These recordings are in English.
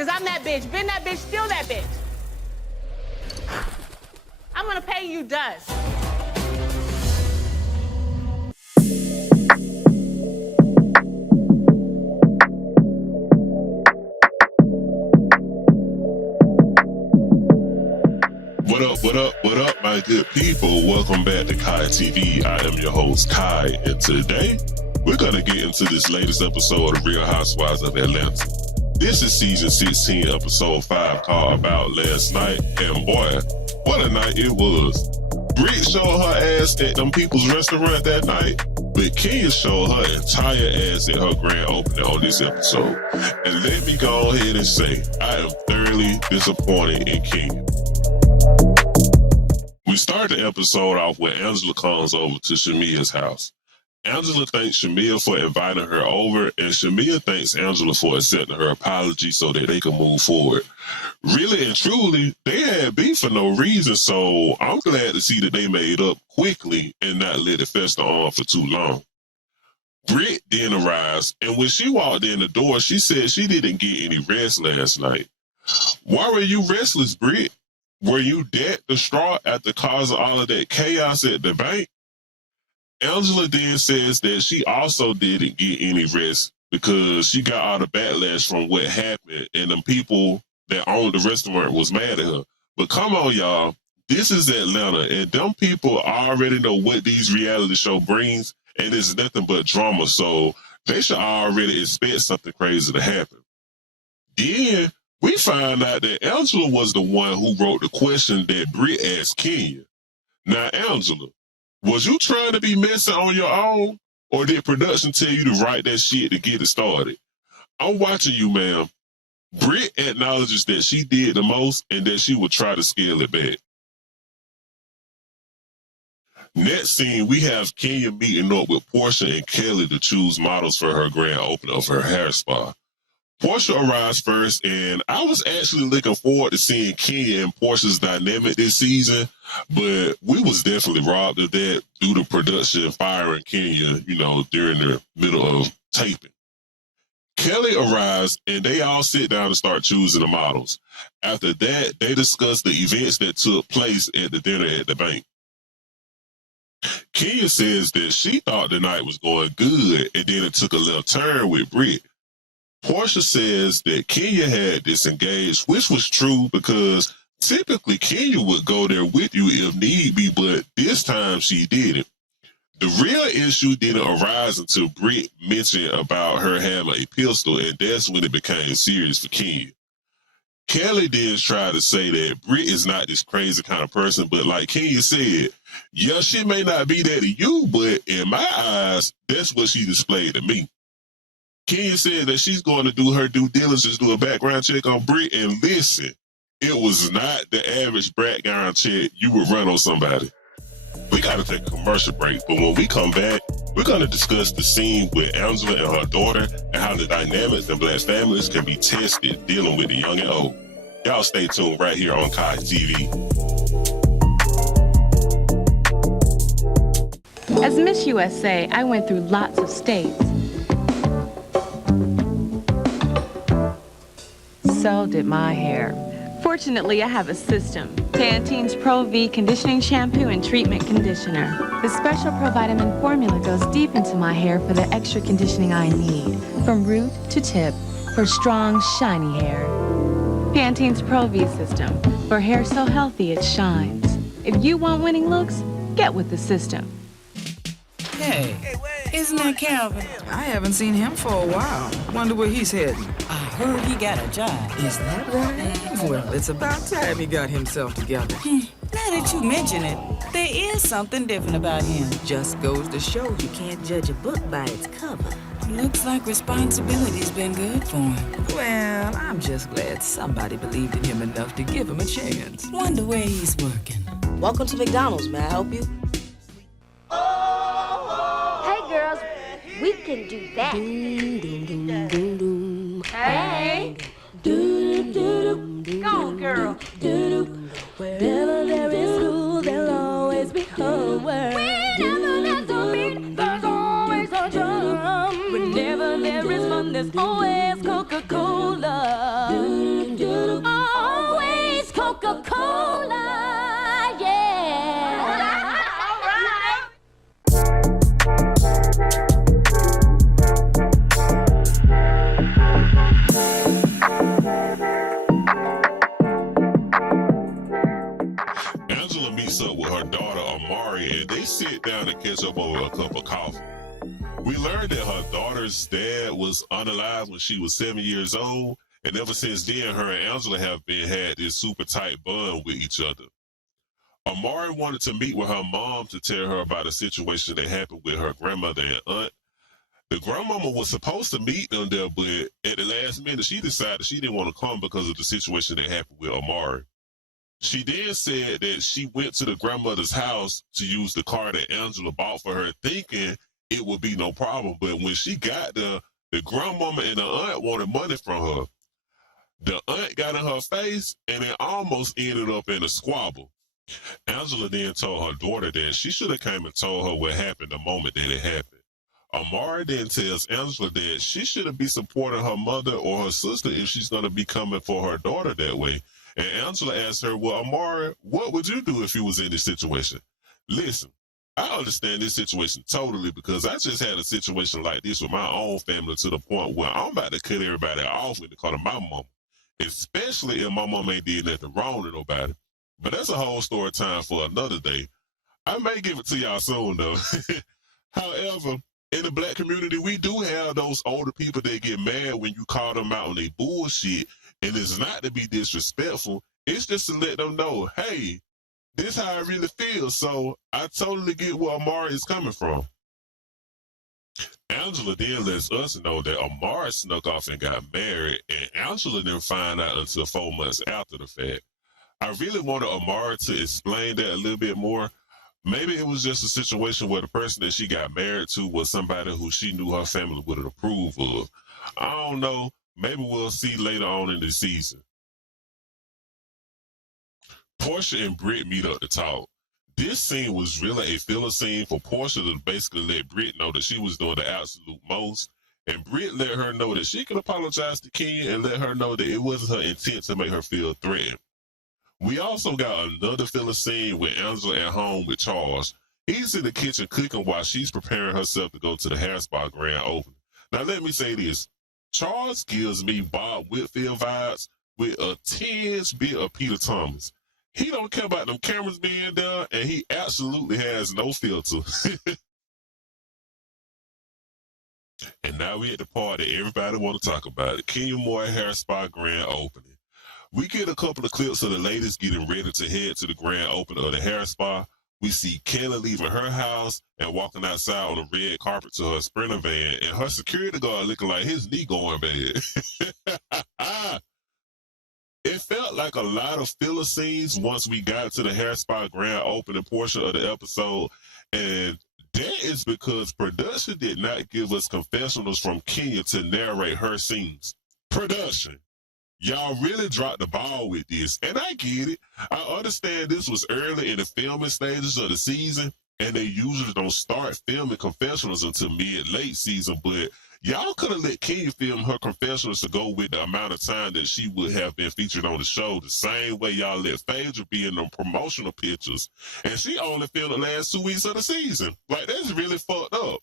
Because I'm that bitch. Been that bitch, still that bitch. I'm gonna pay you dust. What up, my good people? Welcome back to Kai TV. I am your host, Kai, and today we're gonna get into this latest episode of Real Housewives of Atlanta. This is season 16, episode 5, called About Last Night, and boy, what a night it was. Brit showed her ass at them people's restaurant that night, but Kenya showed her entire ass at her grand opening on this episode. And let me go ahead and say, I am thoroughly disappointed in Kenya. We start the episode off when Angela comes over to Shamea's house. Angela thanks Shamea for inviting her over, and Shamea thanks Angela for accepting her apology so that they can move forward. Really and truly, they had beef for no reason, so I'm glad to see that they made up quickly and not let it fester on for too long. Brit then arrives, and when she walked in the door, she said she didn't get any rest last night. Why were you restless, Brit? Were you that distraught after causing all of that chaos at the bank? Angela then says that she also didn't get any rest because she got all the backlash from what happened and the people that owned the restaurant was mad at her. But come on, y'all. This is Atlanta, and them people already know what these reality show brings, and it's nothing but drama, so they should already expect something crazy to happen. Then we find out that Angela was the one who wrote the question that Brit asked Kenya. Now, Angela, was you trying to be messy on your own, or did production tell you to write that shit to get it started? I'm watching you, ma'am. Brit acknowledges that she did the most and that she would try to scale it back. Next scene, we have Kenya meeting up with Porsha and Kelly to choose models for her grand opening of her hair spa. Porsha arrives first, and I was actually looking forward to seeing Kenya and Porsha's dynamic this season, but we was definitely robbed of that due to production firing Kenya, during the middle of taping. Kelly arrives, and they all sit down and start choosing the models. After that, they discuss the events that took place at the dinner at the bank. Kenya says that she thought the night was going good, and then it took a little turn with Brit. Porsha says that Kenya had disengaged, which was true because typically Kenya would go there with you if need be, but this time she didn't. The real issue didn't arise until Brit mentioned about her having a pistol, and that's when it became serious for Kenya. Kelly then tried to say that Brit is not this crazy kind of person, but like Kenya said, yeah, she may not be that to you, but in my eyes, that's what she displayed to me. Kenya said that she's going to do her due diligence, do a background check on Brit, and listen, it was not the average background check you would run on somebody. We got to take a commercial break, but when we come back, we're going to discuss the scene with Angela and her daughter and how the dynamics in Black families can be tested dealing with the young and old. Y'all stay tuned right here on Kai TV. As Miss USA, I went through lots of states. So did my hair. Fortunately, I have a system. Pantene's Pro V Conditioning Shampoo and Treatment Conditioner. The special provitamin formula goes deep into my hair for the extra conditioning I need, from root to tip, for strong, shiny hair. Pantene's Pro V system, for hair so healthy it shines. If you want winning looks, get with the system. Hey, isn't that Calvin? I haven't seen him for a while. Wonder where he's heading. I heard he got a job. Is that right? Well, it's about time he got himself together. Now that you mention it, there is something different about him. Just goes to show you can't judge a book by its cover. Looks like responsibility's been good for him. Well, I'm just glad somebody believed in him enough to give him a chance. Wonder where he's working. Welcome to McDonald's. May I help you? Hey, girls, we can do that. Hey. Go on, girl. Wherever there is school, there'll always be homework. Whenever there's a beat, there's always a drum. Whenever there is fun, there's always Coca-Cola. Coca-Cola, yeah. All right. Angela meets up with her daughter Amari, and they sit down and catch up over a cup of coffee. We learned that her daughter's dad was unalive when she was 7 years old, and ever since then, her and Angela have had this super tight bond with each other. Amari wanted to meet with her mom to tell her about a situation that happened with her grandmother and aunt. The grandmama was supposed to meet them there, but at the last minute, she decided she didn't want to come because of the situation that happened with Amari. She then said that she went to the grandmother's house to use the car that Angela bought for her, thinking it would be no problem. But when she got there, the grandmama and the aunt wanted money from her. The aunt got in her face, and it almost ended up in a squabble. Angela then told her daughter that she should have came and told her what happened the moment that it happened. Amari then tells Angela that she shouldn't be supporting her mother or her sister if she's going to be coming for her daughter that way. And Angela asked her, well, Amari, what would you do if you was in this situation? Listen, I understand this situation totally because I just had a situation like this with my own family to the point where I'm about to cut everybody off with the call of my mama, especially if my mom ain't did nothing wrong to nobody. But that's a whole story time for another day. I may give it to y'all soon, though. However, in the black community, we do have those older people that get mad when you call them out on their bullshit. And it's not to be disrespectful. It's just to let them know, hey, this is how I really feel. So I totally get where Amari is coming from. Angela then lets us know that Amari snuck off and got married, and Angela didn't find out until 4 months after the fact. I really wanted Amari to explain that a little bit more. Maybe it was just a situation where the person that she got married to was somebody who she knew her family would approve of. I don't know. Maybe we'll see later on in the season. Porsha and Brit meet up to talk. This scene was really a filler scene for Porsha to basically let Brit know that she was doing the absolute most. And Brit let her know that she could apologize to Kenya and let her know that it wasn't her intent to make her feel threatened. We also got another filler scene with Angela at home with Charles. He's in the kitchen cooking while she's preparing herself to go to the hair spa grand opening. Now let me say this. Charles gives me Bob Whitfield vibes with a tinge bit of Peter Thomas. He don't care about them cameras being there, and he absolutely has no filter. And now we at the part that everybody want to talk about, the Kenya Moore Hair Spa grand opening. We get a couple of clips of the ladies getting ready to head to the grand opening of the hair spa. We see Kelly leaving her house and walking outside on the red carpet to her Sprinter van, and her security guard looking like his knee going bad. It felt like a lot of filler scenes once we got to the hair spa grand opening portion of the episode, and that is because production did not give us confessionals from Kenya to narrate her scenes. Production. Y'all really dropped the ball with this, and I get it. I understand this was early in the filming stages of the season, and they usually don't start filming confessionals until mid-late season, but y'all could have let Kenya film her confessionals to go with the amount of time that she would have been featured on the show, the same way y'all let Phaedra be in the promotional pictures, and she only filmed the last 2 weeks of the season. Like, that's really fucked up.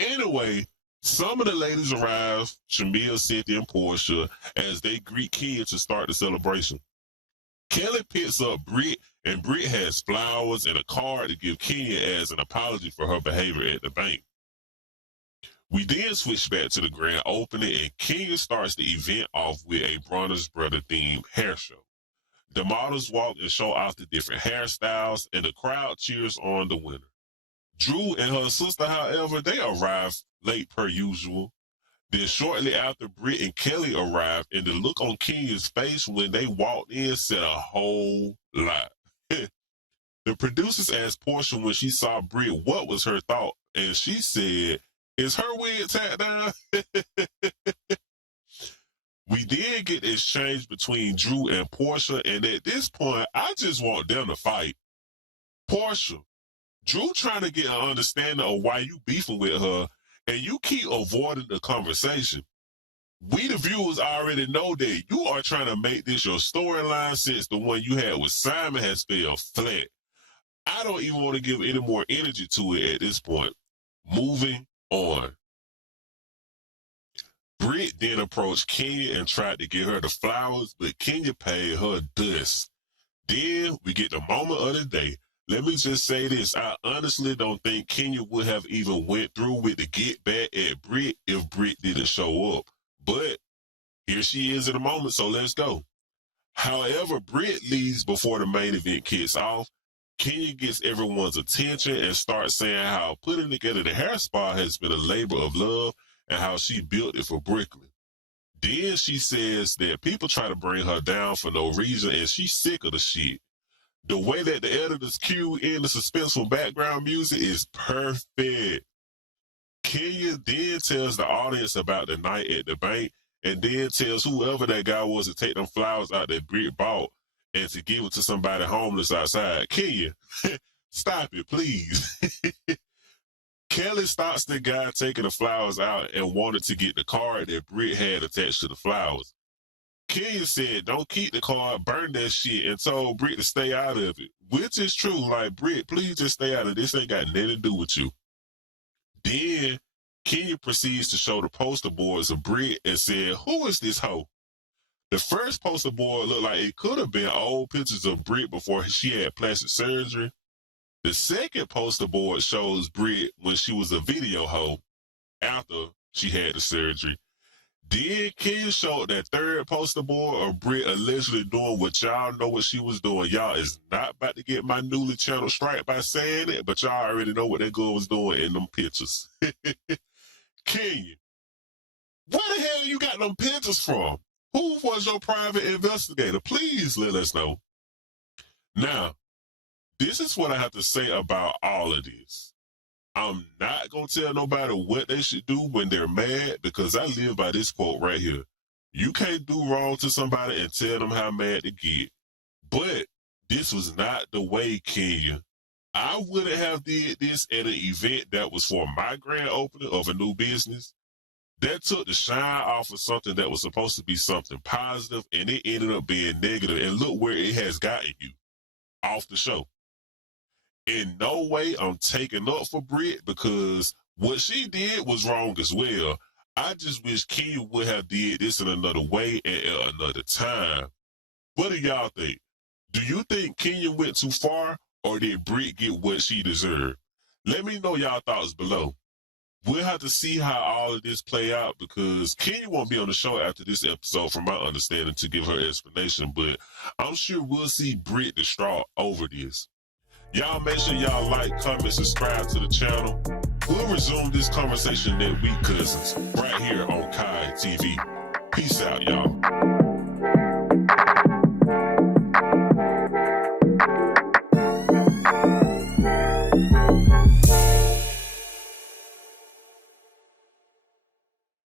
Anyway, some of the ladies arrive, Shamea, Cynthia, and Porsha, as they greet Kenya to start the celebration. Kelly picks up Brit, and Brit has flowers and a card to give Kenya as an apology for her behavior at the bank. We then switch back to the grand opening, and Kenya starts the event off with a Bronner's Brother themed hair show. The models walk and show off the different hairstyles, and the crowd cheers on the winner. Drew and her sister, however, they arrive late per usual. Then shortly after, Brit and Kelly arrived, and the look on Kenya's face when they walked in said a whole lot. The producers asked Porsha when she saw Brit what was her thought, and she said, "Is her wig tied down?" We then get the exchange between Drew and Porsha, and at this point, I just want them to fight. Porsha, Drew trying to get an understanding of why you beefing with her, and you keep avoiding the conversation. We, the viewers, already know that you are trying to make this your storyline since the one you had with Simon has fell flat. I don't even want to give any more energy to it at this point. Moving on. Brit then approached Kenya and tried to get her the flowers, but Kenya paid her dust. Then we get the moment of the day. Let me just say this. I honestly don't think Kenya would have even went through with the get back at Brit if Brit didn't show up. But here she is in a moment, so let's go. However, Brit leaves before the main event kicks off. Kenya gets everyone's attention and starts saying how putting together the hair spa has been a labor of love and how she built it for Brooklyn. Then she says that people try to bring her down for no reason and she's sick of the shit. The way that the editors cue in the suspenseful background music is perfect. Kenya then tells the audience about the night at the bank and then tells whoever that guy was to take them flowers out that Brit bought and to give it to somebody homeless outside. Kenya, stop it, please. Kelly stops the guy taking the flowers out and wanted to get the card that Brit had attached to the flowers. Kenya said, don't keep the card, burn that shit, and told Brit to stay out of it, which is true. Like, Brit, please just stay out of this. Ain't got nothing to do with you. Then Kenya proceeds to show the poster boards of Brit and said, who is this hoe? The first poster board looked like it could have been old pictures of Brit before she had plastic surgery. The second poster board shows Brit when she was a video hoe after she had the surgery. Then Kenya showed that third poster board of Brit allegedly doing what y'all know what she was doing. Y'all is not about to get my newly channel strike by saying it, but y'all already know what that girl was doing in them pictures. Kenya, where the hell you got them pictures from? Who was your private investigator? Please let us know. Now, this is what I have to say about all of this. I'm not going to tell nobody what they should do when they're mad because I live by this quote right here. You can't do wrong to somebody and tell them how mad to get. But this was not the way, Kenya. I wouldn't have did this at an event that was for my grand opening of a new business. That took the shine off of something that was supposed to be something positive, and it ended up being negative. And look where it has gotten you, off the show. In no way I'm taking up for Brit because what she did was wrong as well. I just wish Kenya would have did this in another way and at another time. What do y'all think? Do you think Kenya went too far or did Brit get what she deserved? Let me know y'all thoughts below. We'll have to see how all of this play out because Kenya won't be on the show after this episode from my understanding to give her explanation, but I'm sure we'll see Brit distraught over this. Y'all make sure y'all like, comment, subscribe to the channel. We'll resume this conversation next week, cousins, right here on Kai TV. Peace out, y'all.